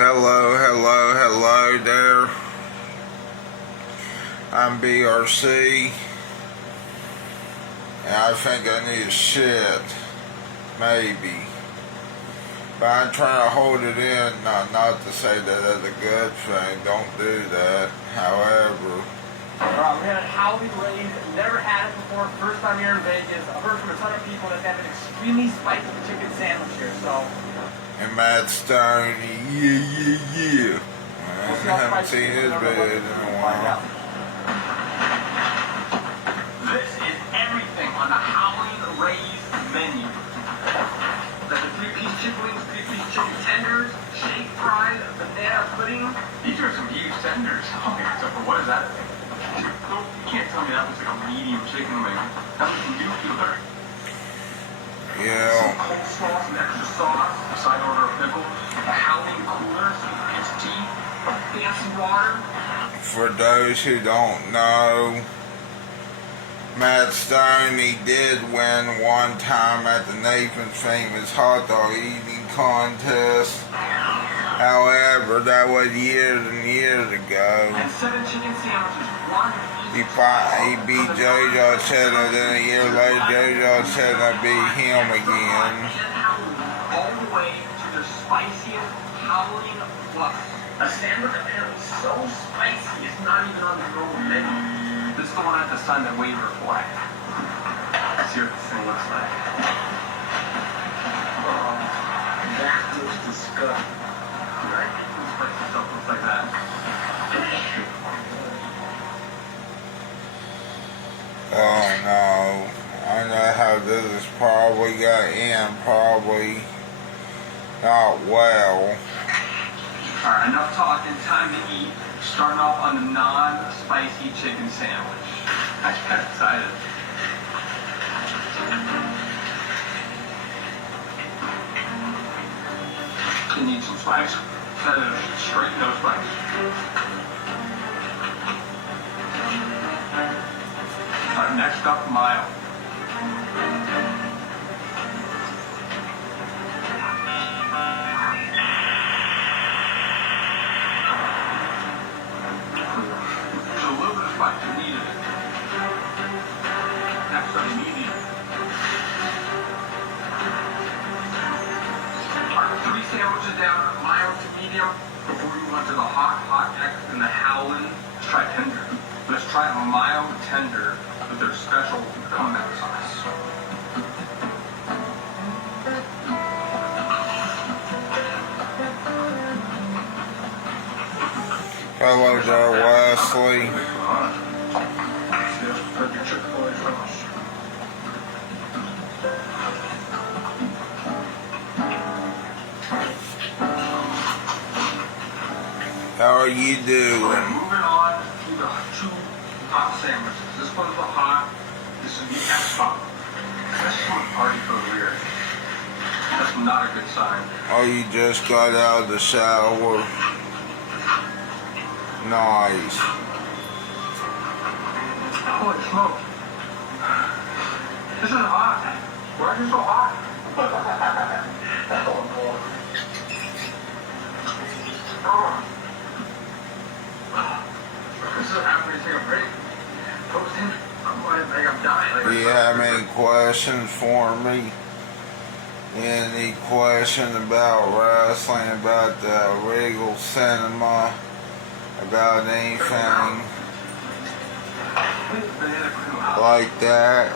Hello there. I'm BRC, and I think I need a shit, maybe. But I'm trying to hold it in, not to say that that's a good thing, don't do that. However, we had a Howlin raid, never had it before, first time here in Vegas. I've heard from a ton of people that they have an extremely spicy chicken sandwich here, so. And Matt Stonie, yeah. I haven't seen his vid in a while. This is everything on the Howlin raised menu. Like the 3-piece chicken wings, 3-piece chicken tenders, shake fries, banana pudding. These are some huge tenders. Oh my God, what is that? You can't tell me that was like a medium chicken wing. That was nuclear. Yeah. Some coleslaw, some extra sauce, a side order of pickles, a Howlin cooler, some iced tea, fancy water. For those who don't know, Matt Stonie did win one time at the Nathan's famous hot dog eating contest. However, that was years and years ago. And 7 chicken sandwiches, 1 He beat JoJo said, and then a year later JoJo said I beat him again. All the way to the spiciest Howlin plus. A sandwich apparently so spicy it's not even on the normal menu. This is the one I have to sign the waiver for. Let's see what this thing looks like. Oh, that looks disgusting. Right? Spicy stuff looks like that. Oh no, I know how this is probably gonna end, probably not well. Alright, enough talking, time to eat. Starting off on the non-spicy chicken sandwich. I just got excited. You need some spice. Straight no spice. Alright, next up, mild. There's a little bit of spice, you needed it. Next up, medium. Alright, 3 sandwiches down, mild to medium. Before we move on to the hot X and the Howlin, let's try tender. Let's try a mild tender with their special comeback sauce. Hello there, Wesley. How are you doing? Moving on to the 2 hot sandwiches. This one's the hot. This is the Ebcv. This one already feels weird. That's not a good sign. Oh, you just got out of the shower. Nice. Holy smoke. This is hot. Why is it so hot? Oh. This is after you take a break. Posting. I'm dying. Do you have any questions for me? Any question about wrestling, about the Regal Cinema, about anything like that,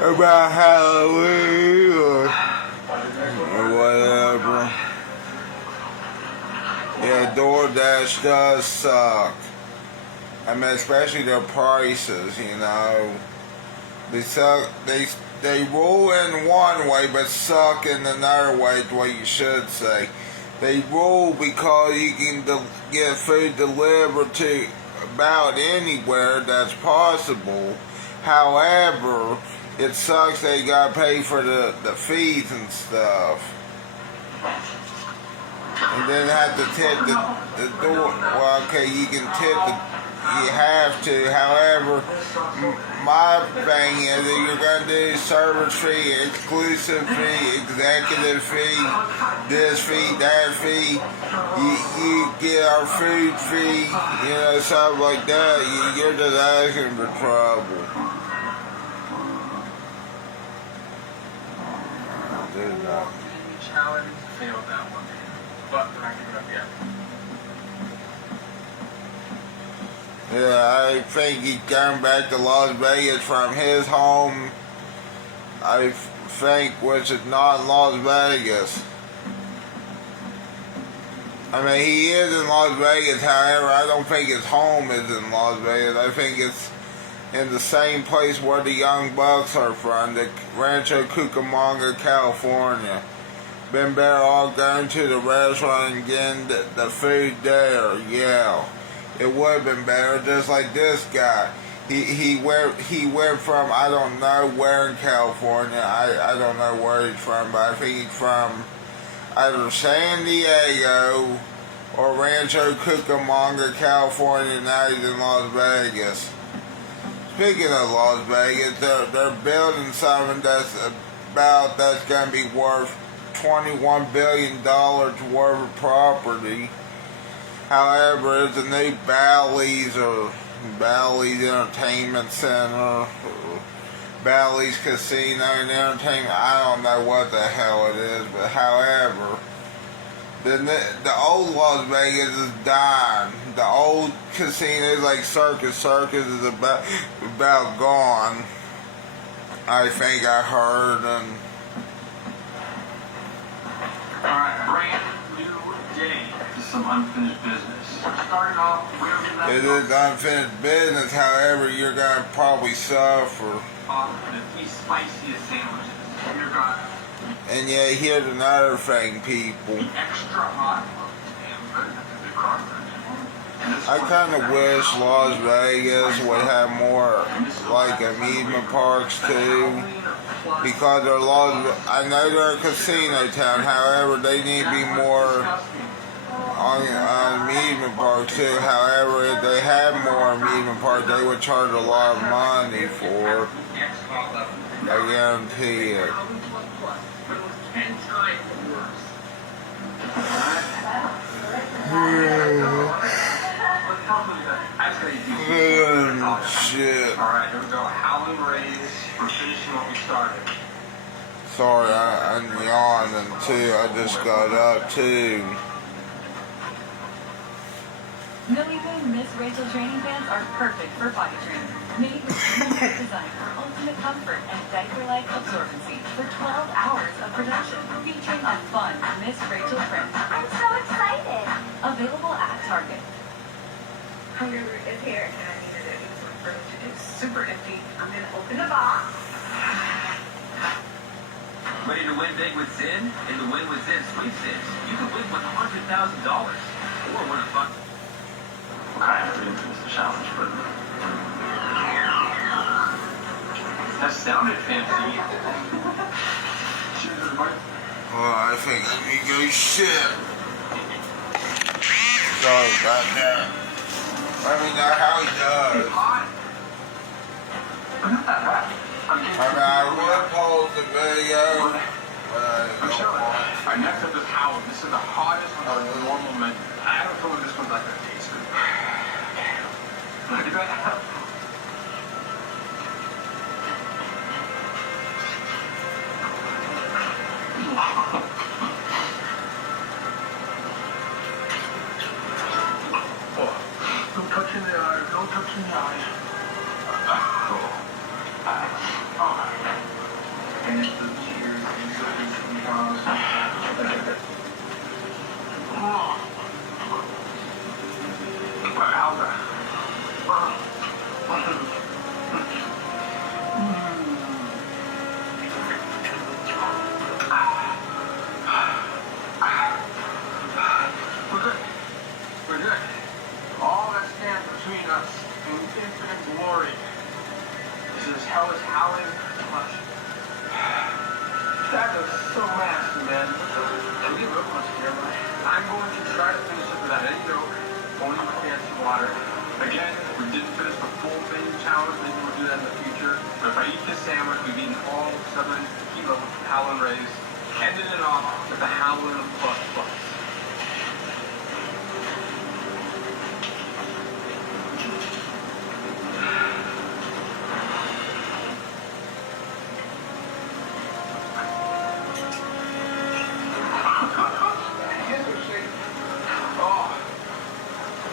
about Halloween or whatever? Yeah, DOORDASH does suck. I mean, especially their prices, you know. They suck. They rule in one way, but suck in another way, is what you should say. They rule because you can get food delivered to about anywhere that's possible. However, it sucks they gotta pay for the fees and stuff. And then have to tip the door. Well, okay, you can tip you have to. However, my thing is that you're going to do service fee, exclusive fee, executive fee, this fee, that fee. You get our food fee, you know, stuff like that. You're just asking for trouble. Dude, no. Challenge failed that one, but we're not giving up yet. Yeah, I think he's going back to Las Vegas from his home, I think, which is not in Las Vegas. I mean, he is in Las Vegas, however, I don't think his home is in Las Vegas. I think it's in the same place where the Young Bucks are from, the Rancho Cucamonga, California. Been better off going to the restaurant and getting the food there, yeah. It would have been better, just like this guy. He went from, I don't know where in California, I don't know where he's from, but I think he's from either San Diego or Rancho Cucamonga, California. Now he's in Las Vegas. Speaking of Las Vegas, they're building something that's going to be worth $21 billion worth of property. However, it's a new Bally's Entertainment Center, or Bally's Casino and Entertainment. I don't know what the hell it is, but however, the old Las Vegas is dying. The old casinos like Circus is about gone. I think I heard. And Alright, brand new day. Some unfinished business. Starting off where it is unfinished business, however, you're going to probably suffer. The spiciest sandwiches. Here got. And yet, here's another thing, people. Extra hot. I kind of wish Las Vegas would have more, like, amusement parks, too. Because I know they're a casino town, however, they need to be more on amusement parks too. However, if they had more amusement parks, they would charge a lot of money for it. I guarantee it. Shit. Alright, here we go. Howlin raise. We're finishing what we started. Sorry, I'm yawning too. I just got up too. Millie Moon Miss Rachel training pants are perfect for potty training. Made with design for ultimate comfort and diaper-like absorbency for 12 hours of production, featuring a fun Miss Rachel print. I'm so excited. Available at Target. Hunger is here, and I needed it because my fridge is super empty. I'm going to open the box. Ready to win big with Zyn? In the Win with Zyn sweepstakes, you can win $100,000 or win a fun. Kind of into this challenge, but that sounded fancy. Cheers, everybody. Well, I think let me go shit. Sorry about that. Let me know how he does. Hot. But not that bad. I mean, I would pause the video, but I'm chilling. Alright, next up is Howlin. This is the hottest on the normal menu. I don't know what this one's like to taste. Look at that. Don't touch in the eye. Don't touch in the eye. And it's the tears inside the house. How's that? We're good. All that stands between us and infinite glory. This is hell is howling much. That looks so massive, man. And we look much here, but I'm going to try to finish it without any dope, only with fancy water. Again, the Howlin Plus Plus. Oh,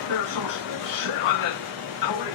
there's so much shit on that coating.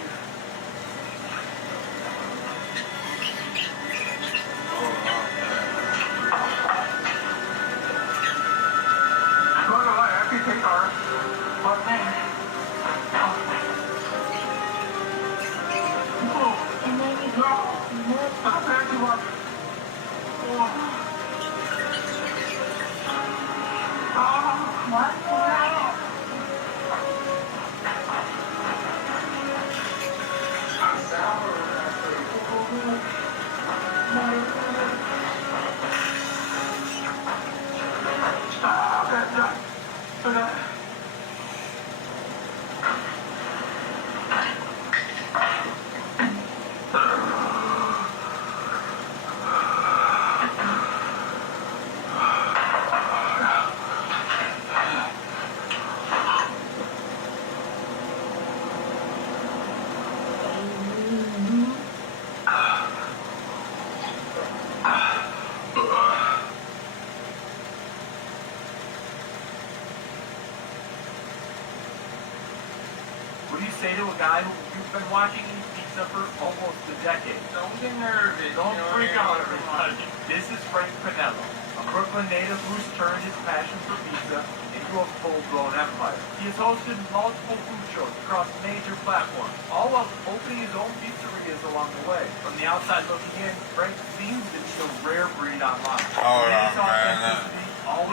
What do you say to a guy who's been watching eat pizza for almost a decade? Don't get nervous. Don't freak out, everybody. This is Frank Pinello, a Brooklyn native who's turned his passion for pizza into a full-blown empire. He has hosted multiple food shows across major platforms, all while opening his own pizzerias along the way. From the outside looking in, Frank seems to be a rare breed online. Hold on, man.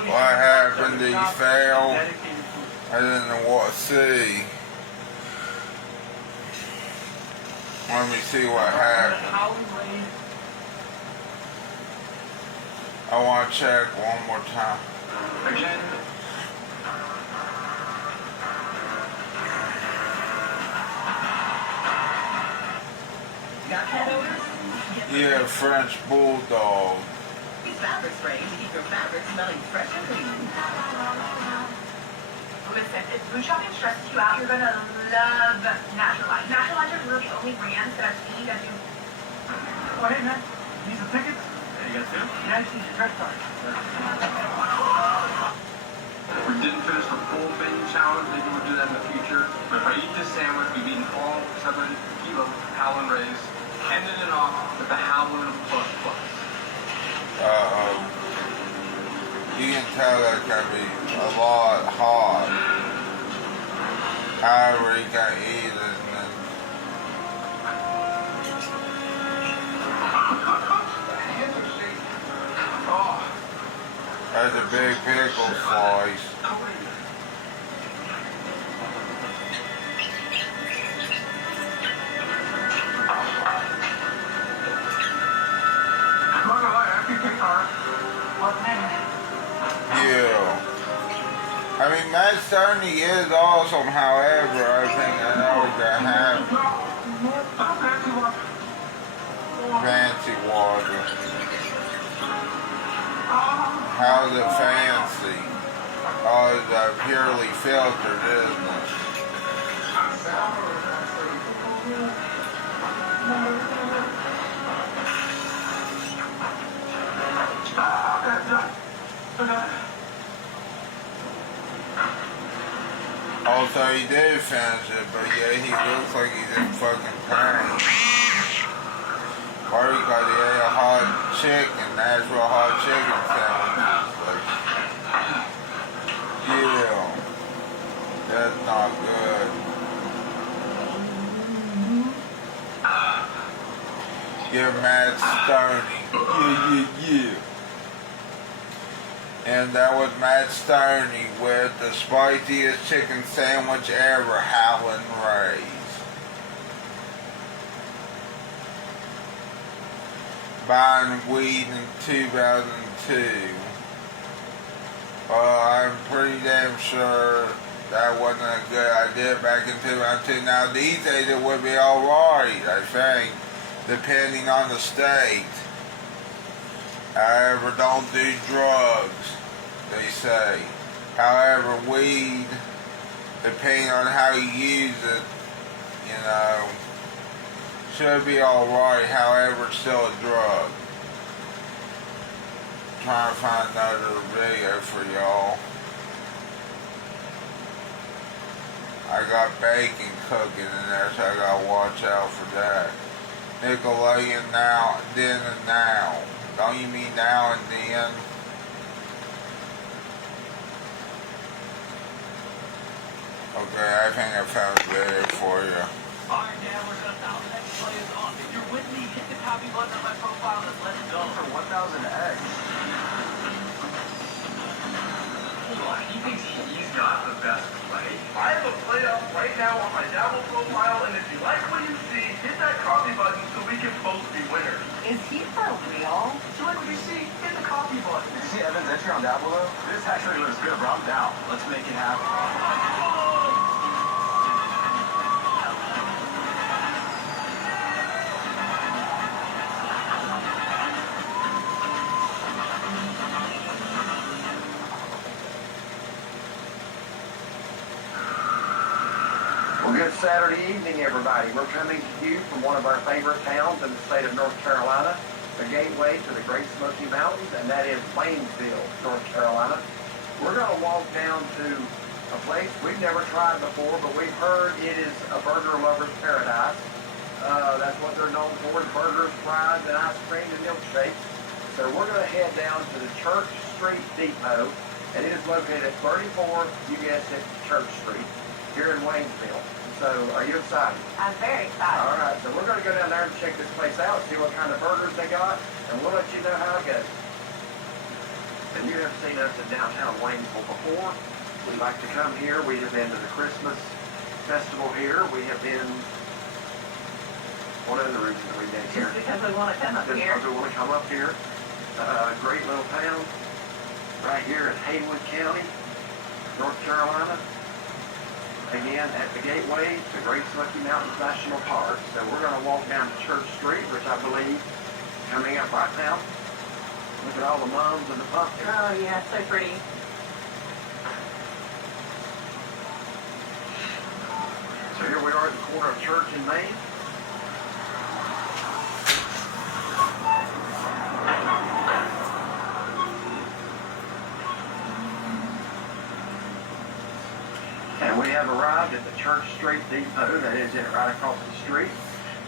What happened? He failed. I didn't know what to see. Let me see what happened. I want to check one more time. Again. Got cat odors? Yeah, French Bulldog. These fabric sprays to keep your fabric smelling fresh and clean. Listen, if food shopping stresses you out, you're gonna love Naturalize. Naturalize are really the only brands that I've seen that do. Oh, hey, man. Need some tickets? There you go, too. Yeah, I just need your credit card. We didn't finish the full menu challenge. Maybe we'll do that in the future. But if I eat this sandwich, we've eaten all 7 kilo Howlin Rays, ending it off with the Howlin Plus Plus. You can tell that can be a lot hot. However, you can eat it and then... Oh, That's a big pickle slice. Yeah. I mean, Matt Stonie is awesome, however, I think I know he's gonna have fancy water. How's it fancy? Oh, it's purely filtered, isn't it? Also, he did finish it, but yeah, he looks like he's in fucking pain. Or because he ate a hot chicken, natural hot chicken sandwiches. Like, yeah, that's not good. Give Matt Stonie. Yeah. And that was Matt Stonie with the spiciest chicken sandwich ever, Howlin Rays. Buying weed in 2002. I'm pretty damn sure that wasn't a good idea back in 2002. Now these days it would be alright, I think, depending on the state. However, don't do drugs. they say. However, weed, depending on how you use it, you know, should be alright. However, it's still a drug. Trying to find another video for y'all. I got bacon cooking in there, so I gotta watch out for that. Nickelodeon now, then and now. Don't you mean now and then? Okay, I think I found a video for you. Alright, Dan, we're gonna dial the next play is on. If you're with me, hit the copy button on my profile and let's go. For 1000X. Hold on, he thinks he's got the best play? I have a play up right now on my Dabble profile, and if you like what you see, hit that copy button so we can both be winners. Is he for real? If you like what you see, hit the copy button. Did you see Evan's entry on Dabble though? This actually looks good, bro. I'm down. Let's make it happen. Well, good Saturday evening, everybody. We're coming to you from one of our favorite towns in the state of North Carolina, the gateway to the Great Smoky Mountains, and that is Waynesville, North Carolina. We're going to walk down to a place we've never tried before, but we've heard it is a burger lover's paradise. That's what they're known for, burgers, fries, and ice cream and milkshakes. So we're going to head down to the Church Street Depot, and it is located at 34, you guessed it, Church Street, here in Waynesville. So, are you excited? I'm very excited. All right, so we're going to go down there and check this place out, see what kind of burgers they got, and we'll let you know how it goes. And you have seen us in downtown Waynesville before. We like to come here. We have been to the Christmas festival here. We have been, what other reason have we been here? Just because we want to come up Just here. because we want to come up here. Great little town right here in Haywood County, North Carolina. Again, at the gateway to Great Smoky Mountains National Park. So we're going to walk down to Church Street, which I believe is coming up right now. Look at all the mums and the pumpkins. Oh, yeah, so pretty. So here we are at the corner of Church and Main. And we have arrived at the Church Street Depot. That is it right across the street.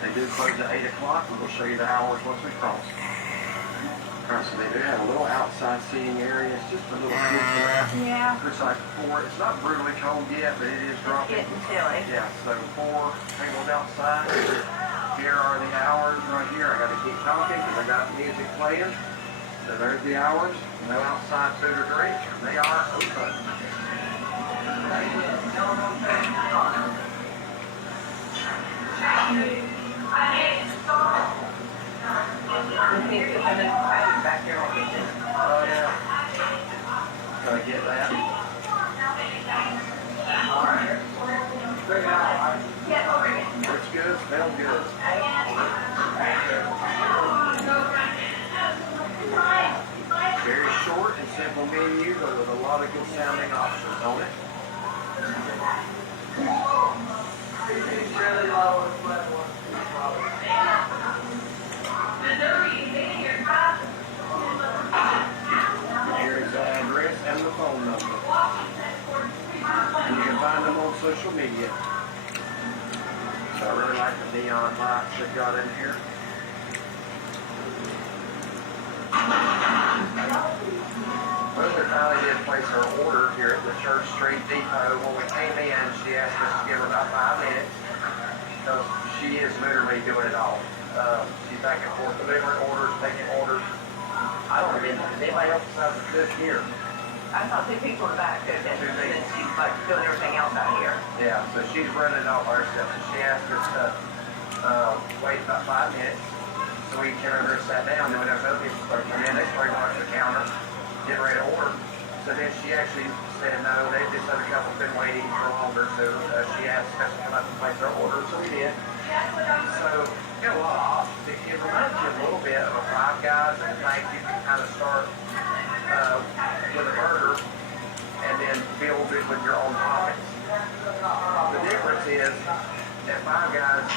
They do close at 8 o'clock. We'll show you the hours once we cross. All right, so they do have a little outside seating area. It's just a little kids. Yeah. Looks like 4. It's not brutally cold yet, but it is dropping. Getting chilly. Yeah, so 4 tables outside. Here are the hours right here. I got to keep talking because I got music playing. So there's the hours. No outside food or drink. They are open. Back here on the kitchen. Oh, yeah. Gotta get that. Looks good, smells good. Very short and simple menu, but with a lot of good sounding options on it. Here is the address and the phone number. And you can find them on social media. So I really like the neon lights they've got in here. Mother finally did place her order here at the Church Street Depot. When we came in, she asked us to give her about 5 minutes. So she is literally doing it all. She's back and forth delivering orders, taking orders. I don't even, does anybody else besides the cook here? I thought 2 people were back there, and then she's like doing everything else out here. Yeah, so she's running it all by herself. And she asked us to wait about 5 minutes so we came over and sat down. Then when those other people started coming in, they started going to the counter, getting ready to order. So then she actually said no, this other couple's been waiting for longer. So she asked us to come up and place our order, so we did. So, you know, it reminds you a little bit of a Five Guys, and I think you can kind of start with a burger, it with your own toppings. The difference is, at Five Guys,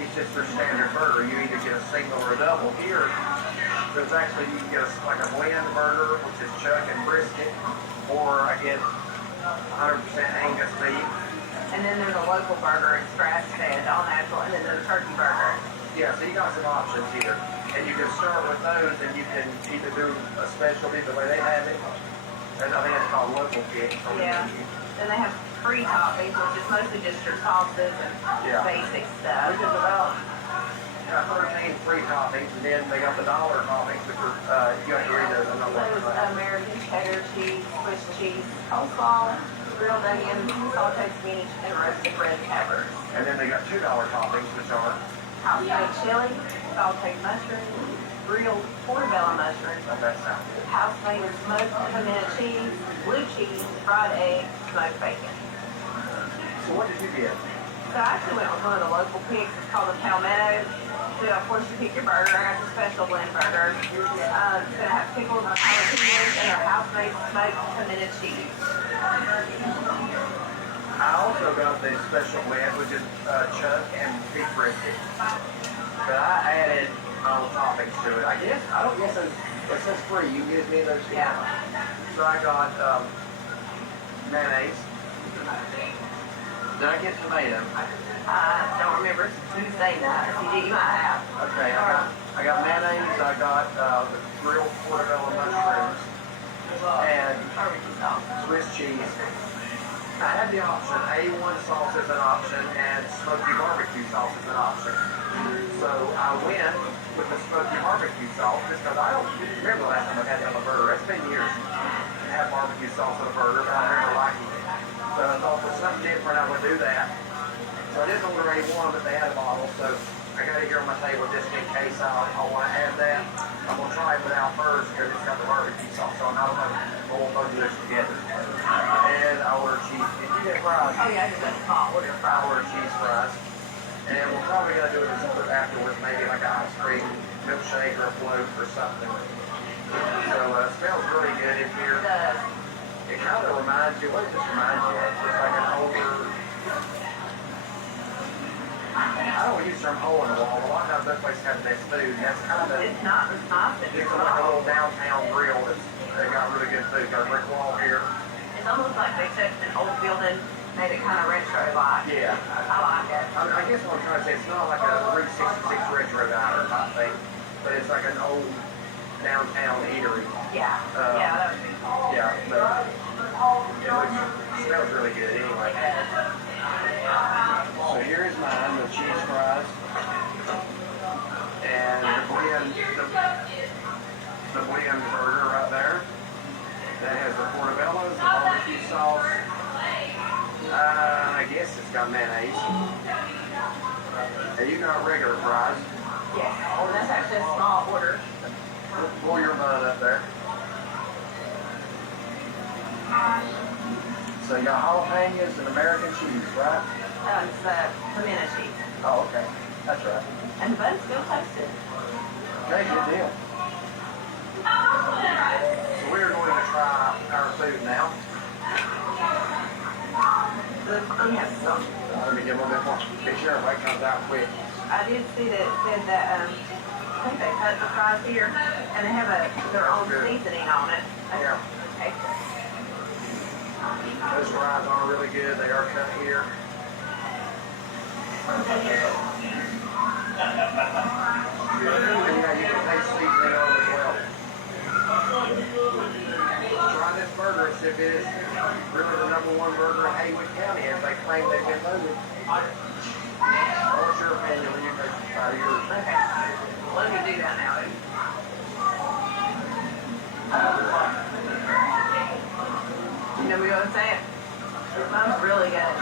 it's just their standard burger. You either get a single or a double. Here, there's actually, you can get like a blend burger, which is chuck and brisket, or I get 100% Angus beef. And then there's a local burger, it's grass-fed, all natural, and then there's a turkey burger. Yeah, so you got some options here. And you can start with those, and you can either do a specialty the way they have it, and I think it's called local pick. Yeah. Then they have free toppings, which is mostly just your sauces and basic stuff. Which is about 13 free toppings, and then they got the dollar toppings, which are, you have to read those. I'm not There's watching American cheddar cheese, Swiss cheese, coleslaw, grilled onion, sauteed spinach, and roasted red peppers. And then they got $2 toppings, which are, House-made chili, sauteed mushrooms, grilled portobello mushrooms, oh, that sounds good. house-made smoked pimento cheese, blue cheese, fried egg, smoked bacon. So what did you get? So I actually went with one of the local picks. It's called the Palmetto. So of course you pick your burger. I got the special blend burger. It's gonna have pickled jalapenos and a house-made smoked pimento cheese. I also got the special blend, which is chuck and beef brisket. But I added my own toppings to it. I don't guess it says free. You can get as many of those. Yeah. So I got mayonnaise. Did I get tomato? I don't remember who saying that. If you did, you might have. Okay, I got mayonnaise. I got the grilled portobello mushrooms and Barbecue sauce. Swiss cheese. I had the option, A1 sauce is an option, and smoky barbecue sauce is an option. So I went with the smoky barbecue sauce just because I don't remember the last time I've had that on a burger. It's been years to have barbecue sauce on a burger, but I remember liking it. So I thought for something different, I would do that. So I didn't order A1, but they had a bottle, so I got it here on my table just in case I want to add that. I'm going to try it without first because it's got the barbecue sauce on. I don't know if we'll both do this together. And I ordered cheese. Did you get fries? Oh yeah, I just got a small order I fries. ordered cheese fries. And we're probably going to do a dessert afterwards, maybe like an ice cream milkshake or a float or something. So it smells really good in here. It does. It kind of reminds you, what does this remind you of? It's like an older, I don't use the term hole in the wall. A lot of times those places have the best food. That's kind of, It's not responsive. it's like a little downtown grill they've got really good food. Got a brick wall here. It's almost like they took an old building, made it kind of retro-like. Yeah. I like it. I guess what I'm trying to say, it's not like a Route 66 retro diner type thing, but it's like an old downtown eatery. Yeah. Yeah, that would be cool. Yeah, but it smells really good anyway. So here is mine, the cheese fries, and the blend burger right there. That has the portobellos, the barbecue sauce. I guess it's got mayonnaise. And you got regular fries. Yeah. Oh, that's actually a small order. Pull your bun up there. So you got jalapenos and American cheese, right? It's pimento cheese. Oh, okay. That's right. And the bun's still toasted. Okay, good deal. So we're going to try our food now. We have some. Let me get a little bit more. Be sure everybody comes out quick. I did see that it said that I think they cut the fries here and they have their own seasoning on it. Yeah. Okay. Those fries are really good. They are cut here. And yeah, you can taste seasoning on it as well. Try this burger and see if it is really the #1 burger in Haywood County as they claim they've been voted. What's your opinion when you try yours? Okay. Let me do that now. You know what I'm saying? Mine's really good.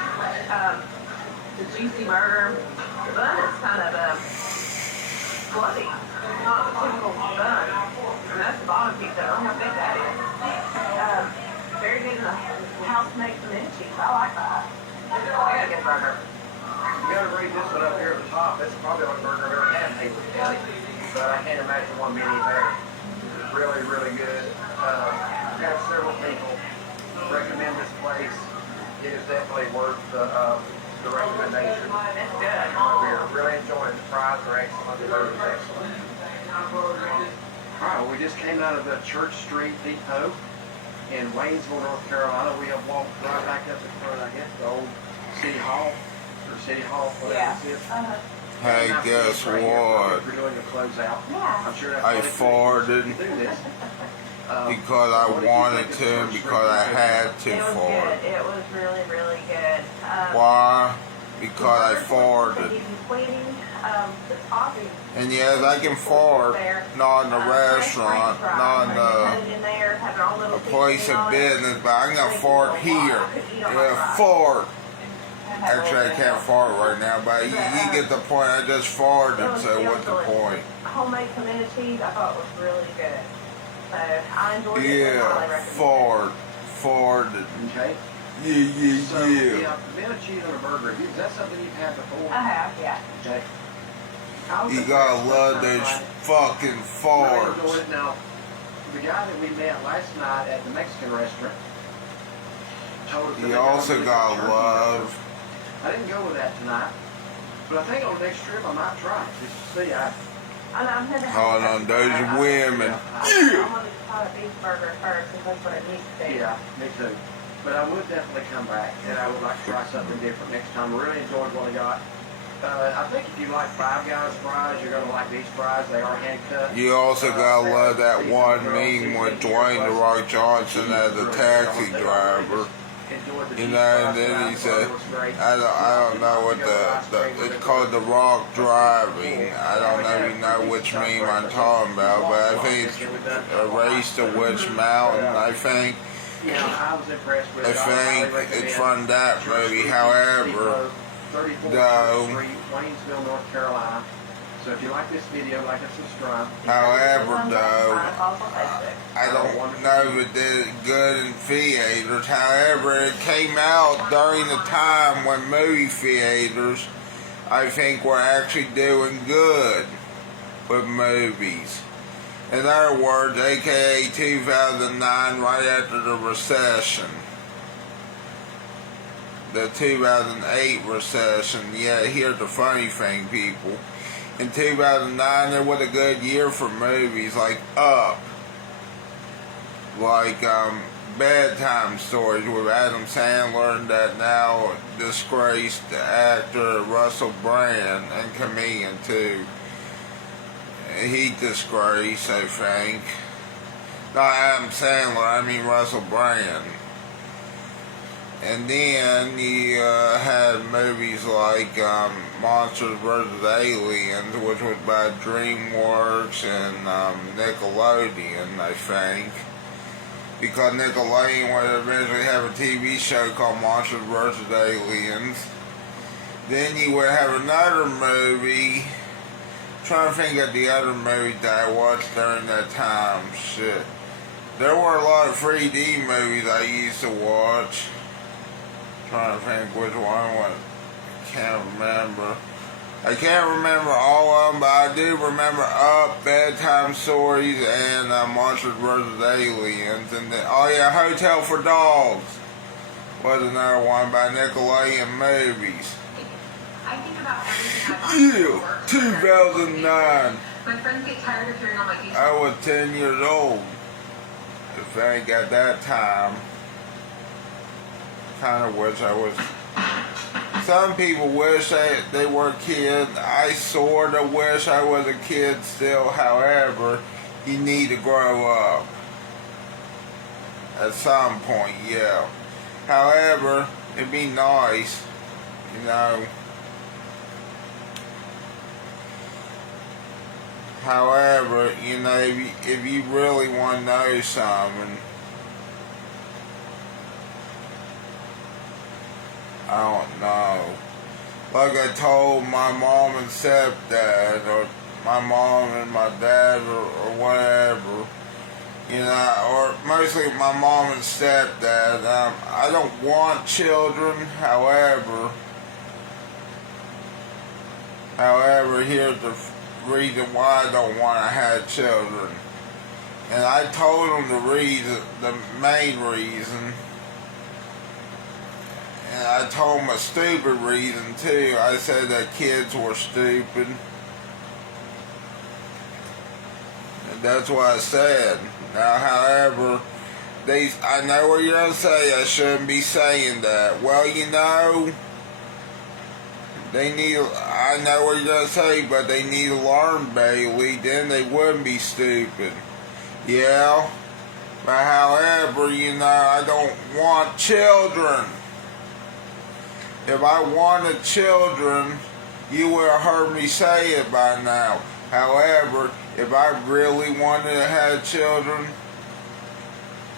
The juicy burger. The bun is kind of fluffy. Not the typical bun. And that's the bottom piece. I don't know how big that is. Very good in the house-made pimento cheese. I like that. That's a good burger. You gotta rate this one up here at the top. This is probably the only burger I've ever had in Haywood County. But I can't imagine one being any better. Really, really good. I've had several people recommend this place. it is definitely worth the recommendation. It's good. We're really enjoying the fries are excellent, the burger's excellent. All right, well, we just came out of the Church Street Depot in Waynesville, North Carolina. We have walked right back up in front, I guess, the old City Hall, or City Hall, whatever it is. Hey, guess what? We're doing a closeout. Yeah. I'm sure that's I what it's farted to do this. because I wanted to and because I had to It was fart. good. It was really, really good. Why? Because I farted. They give you plating, the topping. And yes, I can fart, not in a restaurant, not in a place of business, but I'm gonna fart here. Yeah, fart. Actually, I can't fart right now, but you get the point. I just farted, so what's the point? Homemade pimento cheese, I thought was really good. So I enjoyed it. And I highly Yeah, recommend farted. Okay. Yeah. Yeah, pimento cheese on a burger. Is that something you've had before? it. I have, yeah. Okay. You gotta love those fucking Really farts. enjoyed it. Now, the guy that we met last night at the Mexican restaurant told us that You they got also really good gotta turkey love. I didn't go with that tonight, but I think on the next trip I might try it, just to see. I've never had Hold that. on, those women. I wanted to try a beef burger first because that's what it needs to be. Yeah, me too. But I would definitely come back, and I would like to try something different next time. I really enjoyed what I got. I think if you like Five Guys fries, you're gonna like these fries. They are hand cut. You also gotta love that one meme with Dwayne "The Rock" Johnson as a taxi driver. You know, and then he said, I don't know what it's called, The Rock driving. I don't even know which meme I'm talking about, but I think it's a race to which mountain. I think it's from that movie. However, though, Waynesville, North Carolina. So if you like this video, like and subscribe. however, though, I don't know if it did good in theaters. However, it came out during the time when movie theaters, I think, were actually doing good with movies. In other words, aka 2009, right after the recession. The 2008 recession. Yeah, here's the funny thing, people. In 2009, it was a good year for movies like Up, like Bedtime Stories with Adam Sandler and that now disgraced actor Russell Brand, and comedian too. He disgraced, I think. Not Adam Sandler, I mean Russell Brand. And then you had movies like Monsters vs. Aliens, which was by DreamWorks and Nickelodeon, I think. Because Nickelodeon would eventually have a TV show called Monsters vs. Aliens. Then you would have another movie. I'm trying to think of the other movies that I watched during that time. Shit. There were a lot of 3D movies I used to watch. Trying to think which one was. I can't remember. I can't remember all of them, but I do remember Up, Bedtime Stories, and Monsters vs. Aliens. And then, oh yeah, Hotel for Dogs was another one by Nickelodeon Movies. I think about everything I've 2009. My friends get tired of hearing all my Facebook. I was 10 years old. If I ain't got that time. Kind of wish I was. Some people wish they were kids. I sort of wish I was a kid still. However, you need to grow up. At some point, yeah. However, it'd be nice, you know. However, you know, if you really want to know something, I don't know. Like I told my mom and stepdad, or my mom and my dad, or whatever, you know, or mostly my mom and stepdad, I don't want children. However, here's the reason why I don't want to have children. And I told them the main reason. I told them a stupid reason too. I said that kids were stupid. And that's what I said. Now, however, I know what you're going to say. I shouldn't be saying that. Well, you know, I know what you're going to say, but they need to learn, Bailey. Then they wouldn't be stupid. Yeah. But however, you know, I don't want children. If I wanted children, you would have heard me say it by now. However, if I really wanted to have children,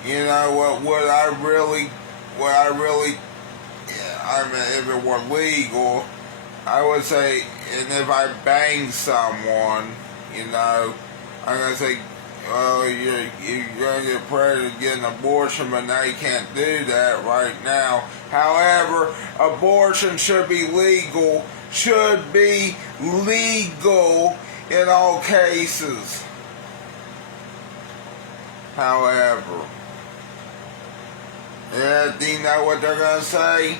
you know what I mean, if it were legal, I would say, and if I bang someone, you know, I'm going to say, well, you're going to get pregnant and get an abortion, but now you can't do that right now. However, abortion should be legal in all cases. However, yeah, do you know what they're going to say?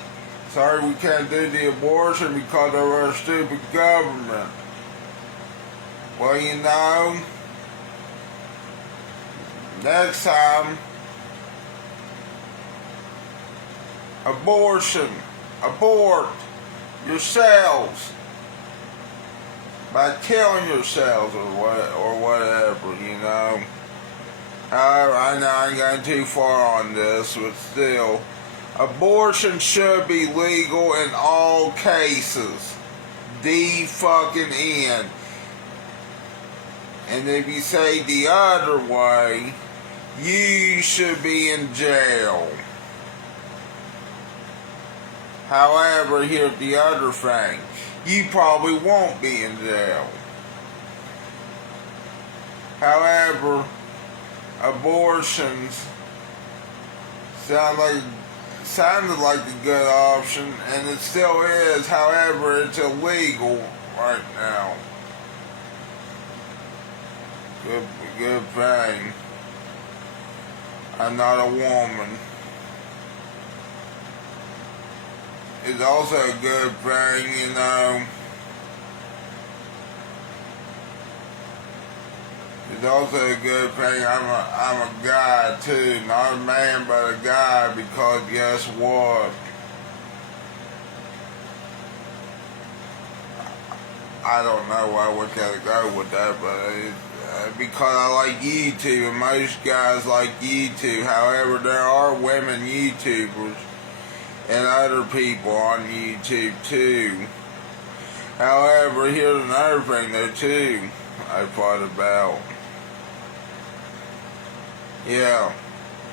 Sorry, we can't do the abortion because of our stupid government. Well, you know, next time, abort yourselves by killing yourselves or whatever, you know. However, I know I'm going too far on this, but still, abortion should be legal in all cases. The fucking end. And if you say the other way, you should be in jail. However, here's the other thing. You probably won't be in jail. However, abortions sounded like a good option, and it still is. However, it's illegal right now. Good thing. I'm not a woman. It's also a good thing, you know. It's also a good thing I'm a guy too, not a man but a guy, because guess what? I don't know why we gotta go with that, but because I like YouTube, and most guys like YouTube. However, there are women YouTubers and other people on YouTube too. However, here's another thing though too I thought about. Yeah,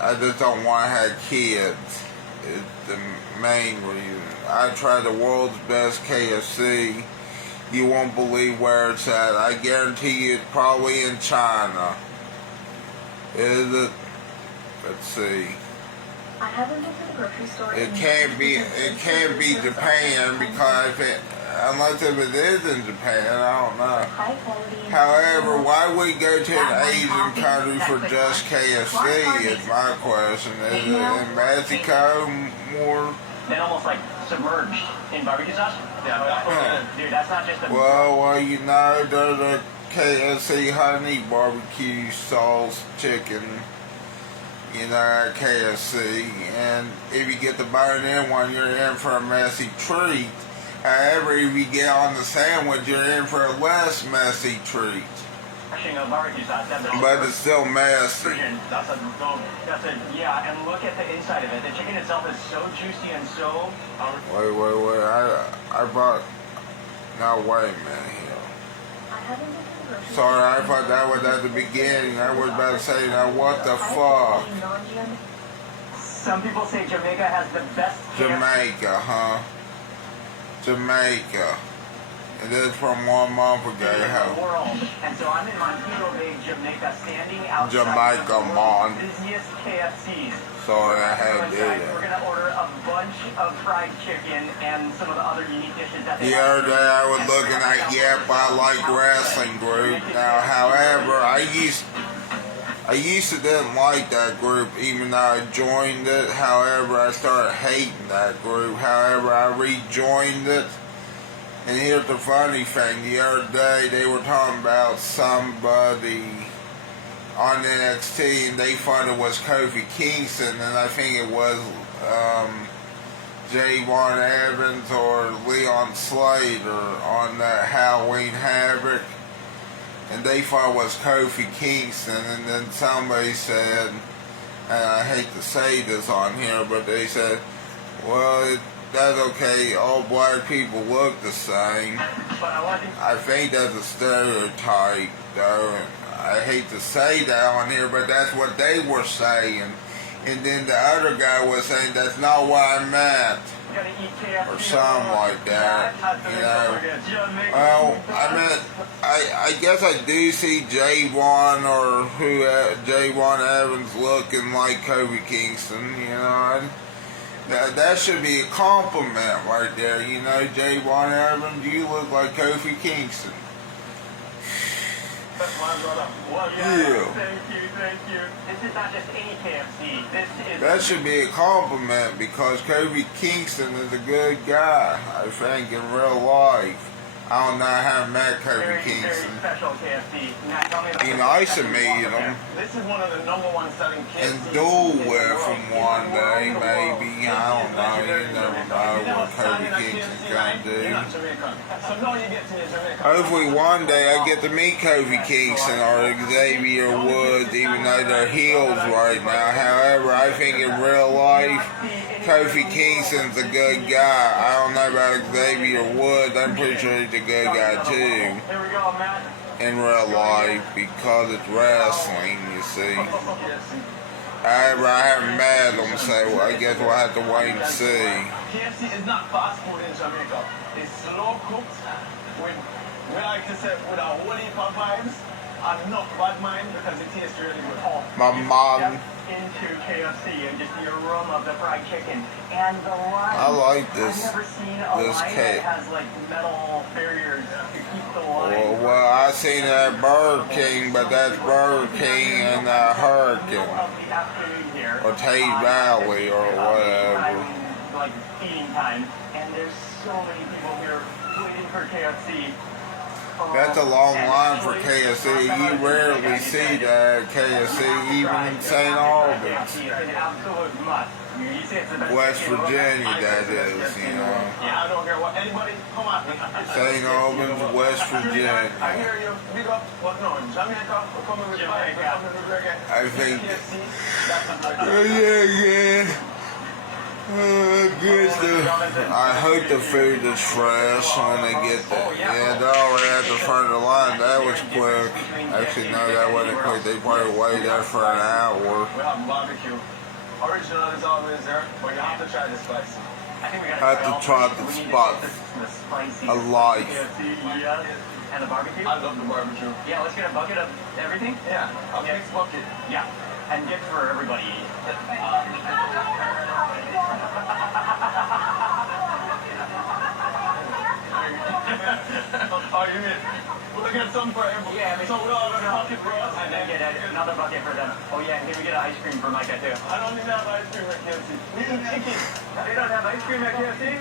I just don't want to have kids. It's the main reason. I tried the world's best KFC. You won't believe where it's at. I guarantee you it's probably in China. Is it? Let's see. I haven't been to the grocery store. It can't be Japan, because unless if it is in Japan, I don't know. However, why would we go to an Asian country for just KFC is my question. Is it in Mexico more? Then almost like submerged in barbecue sauce. Yeah, dude, that's not just a... Well, you know, there's a KFC honey barbecue sauce chicken, you know, at KFC, and if you get the bone-in one, you're in for a messy treat. However, if you get on the sandwich, you're in for a less messy treat. Barbecue sauce, but it's still messy. Yeah, and look at the inside of it. The chicken itself is so juicy and so... Wait. I brought... Now, wait a minute here. Sorry, I thought that was at the beginning. I was about to say, now what the fuck? Some people say Jamaica has the best... Jamaica, huh? Jamaica. It is from 1 month ago. And so I'm in Montego Bay, Jamaica, standing outside Jamaica, the busiest KFCs. Sorry, I had to do that. We're going to order a bunch of fried chicken and some of the other unique dishes that they The other day I was looking at Yep, I Like Wrestling group. Now, however, I used to didn't like that group even though I joined it. However, I started hating that group. However, I rejoined it. And here's the funny thing. The other day, they were talking about somebody on NXT, and they thought it was Kofi Kingston, and I think it was J1 Evans or Leon Slater on that Halloween Havoc. And they thought it was Kofi Kingston, and then somebody said, and I hate to say this on here, but they said, well, that's okay, all black people look the same. I think that's a stereotype, though. I hate to say that on here, but that's what they were saying. And then the other guy was saying, that's not what I meant. Or something like that, you know. Well, I guess I do see J1 or J1 Evans looking like Kofi Kingston, you know. That should be a compliment right there, you know. J1 Evans, you look like Kofi Kingston. Yeah. Thank you. This is not just any KFC. This is... That should be a compliment because Kofi Kingston is a good guy, I think, in real life. I don't know how I met Kofi Kingston. Very special KFC. Be nice to meet him. This is one of the #1 selling KFC. And duel with him one day, maybe. I don't know. You never know what Kofi Kingston's gonna do. Hopefully one day I get to meet Kofi Kingston or Xavier Woods, even though they're heels right now. However, I think in real life, Kofi Kingston's a good guy. I don't know about Xavier Woods. I'm pretty sure he's a good guy too. In real life, because it's wrestling, you see. However, I haven't met him, so I guess we'll have to wait and see. KFC is not fast food in Jamaica. It's slow cooked with, we like to say, with a whole heap of vibes and not bad mind because it tastes really good. My mom. Into KFC and just the aroma of the fried chicken and the line. I like this. I've never seen a line that has like metal barriers to keep the line. Well, I seen it at Burger King, but that's Burger King and Hurricane or Tate Valley or whatever. Like eating time, and there's so many people here waiting for KFC. That's a long line for KFC. You rarely see that at KFC, even in St. Albans. West Virginia, that is, you know. St. Albans, West Virginia. I think. Yeah. Good stuff. I hope the food is fresh when they get there. Yeah, they're already at the front of the line. That was quick. Actually, no, that wasn't quick. They probably waited there for an hour. We have barbecue. Original is always there, but you have to try the spice. I have to try the spice. I like. And the barbecue? I love the barbecue. Yeah, let's get a bucket of everything? Yeah, a mixed bucket. Yeah, and get for everybody. Oh, you mean we'll get some for everybody? Yeah, so we all have a bucket for us, and then get another bucket for them. Oh yeah, and then we get an ice cream for Micah too. I don't even have ice cream at KFC. We eat chicken. They don't have ice cream at KFC?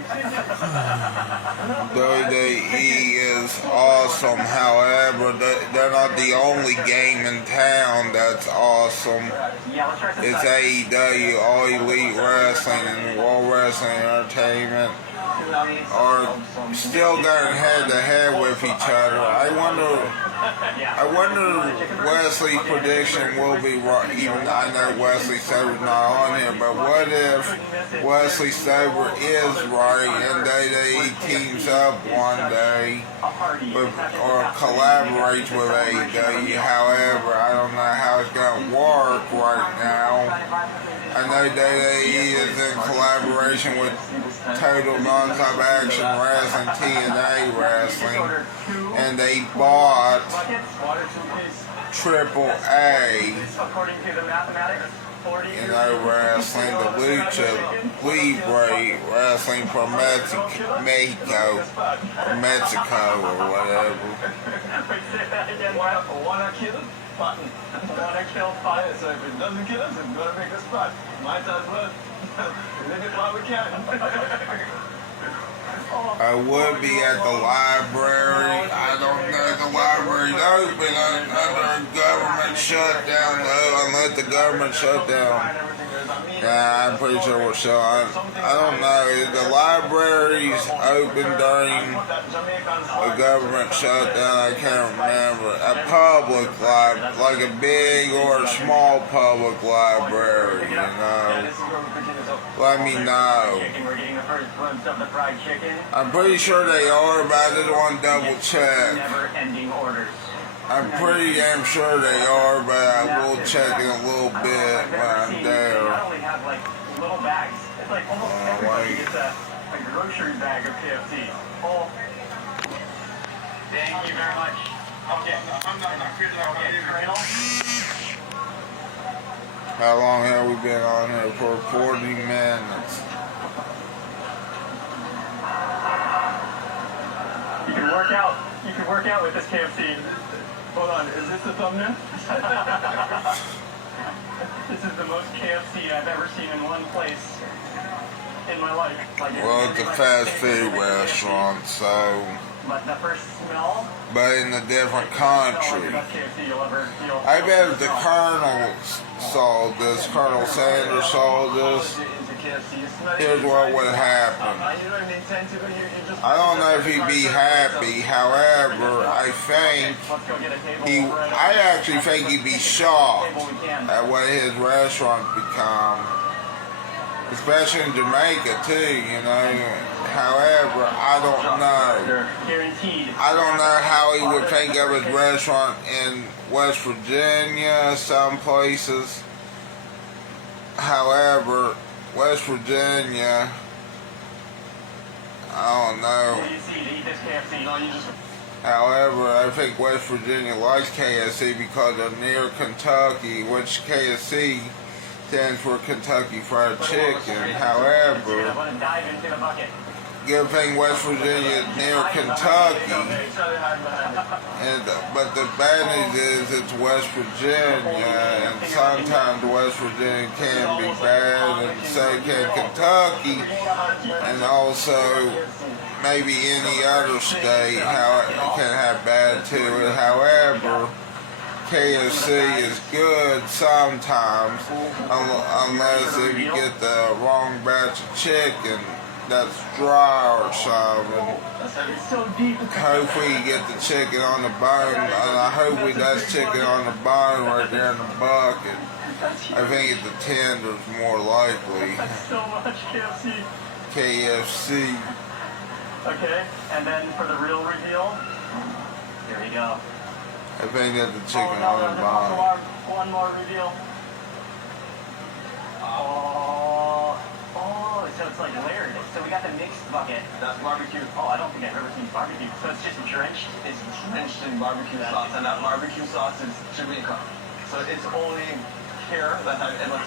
WWE is awesome. However, they're not the only game in town that's awesome. Yeah, let's try some. It's AEW, All Elite Wrestling, and World Wrestling Entertainment are still going head to head with each other. I wonder Wesley's prediction will be right. Even I know Wesley Sober's not on here, but what if Wesley Sober is right and they teams up one day or collaborates with AEW? However, I don't know how it's going to work right now. I know WWE is in collaboration with Total Non-Stop Action Wrestling, TNA Wrestling, and they bought Triple A, you know, wrestling, the Lucha Libre Wrestling from Mexico, or whatever. button. One XL fire, so if it doesn't kill us, it's gonna make us fun. Might as well. Live it while we can. I would be at the library. I don't know if the library's open under a government shutdown, though, unless the government shutdown. Yeah, I'm pretty sure we're still on. I don't know. If the library's open during a government shutdown, I can't remember. A public library, like a big or a small public library, you know. Let me know. We're getting the first glimpse of the fried chicken. I'm pretty sure they are, but I just want to double check. Never-ending orders. I'm pretty damn sure they are, but I will check in a little bit when I'm there. Not only have like little bags, it's like almost everybody gets a grocery bag of KFC. Oh, thank you very much. Okay, I'm not feeling okay. Cradle. How long have we been on here? For 40 minutes. You can work out. You can work out with this KFC. Hold on, is this the thumbnail? This is the most KFC I've ever seen in one place in my life. Well, it's a fast food restaurant, so. But the first smell. But in a different country. I bet if the Colonel saw this, Colonel Sanders saw this, here's what would happen. I don't know if he'd be happy, however, I actually think he'd be shocked at what his restaurant become. Especially in Jamaica too, you know. However, I don't know. I don't know how he would think of his restaurant in West Virginia, some places. However, West Virginia, I don't know. However, I think West Virginia likes KFC because they're near Kentucky, which KFC stands for Kentucky Fried Chicken. However, good thing West Virginia is near Kentucky, but the bad news is it's West Virginia, and sometimes West Virginia can be bad, and so can Kentucky, and also maybe any other state how it can have bad to it. However, KFC is good sometimes, unless if you get the wrong batch of chicken that's dry or something. Hopefully you get the chicken on the bone, and I hope that's chicken on the bone right there in the bucket. I think it's the tenders more likely. So much KFC. KFC. Okay, and then for the real reveal, here we go. I think that's the chicken on the bone. One more reveal. So it's like layered. So we got the mixed bucket. That's barbecue. Oh, I don't think I've ever seen barbecue. So it's just drenched. It's drenched in barbecue sauce, and that barbecue sauce is Jamaica. So it's only here that I've ever.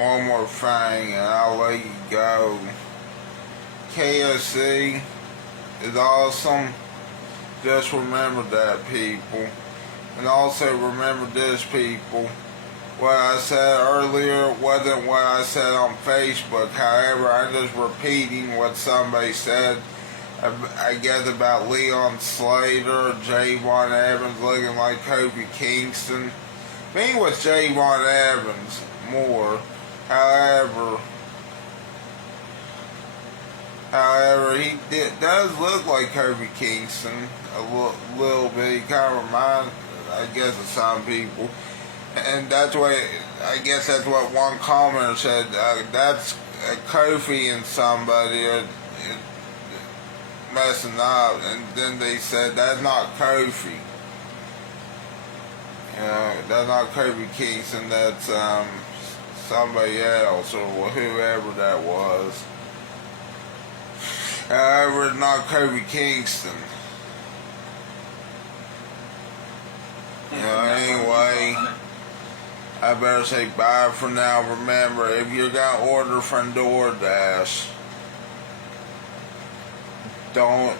One more thing, and I'll let you go. KFC is awesome. Just remember that, people. And also remember this, people. What I said earlier wasn't what I said on Facebook. However, I'm just repeating what somebody said, I guess, about Leon Slater, Javon Evans looking like Kofi Kingston. Me was Javon Evans more. However, he does look like Kofi Kingston a little bit. He kind of reminds, I guess, of some people. And that's what, I guess that's what one commenter said, that's Kofi and somebody messing up. And then they said, that's not Kofi. You know, that's not Kofi Kingston, that's somebody else, or whoever that was. However, it's not Kofi Kingston. You know, anyway, I better say bye for now. Remember, if you're gonna order from DOORDASH, don't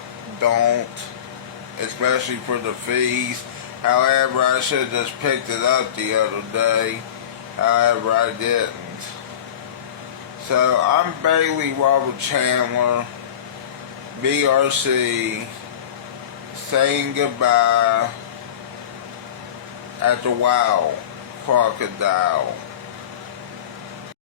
especially for the fees. However, I should have just picked it up the other day. However, I didn't. So, I'm Bailey Robert Chandler, BRC, saying goodbye at the WOW Crocodile.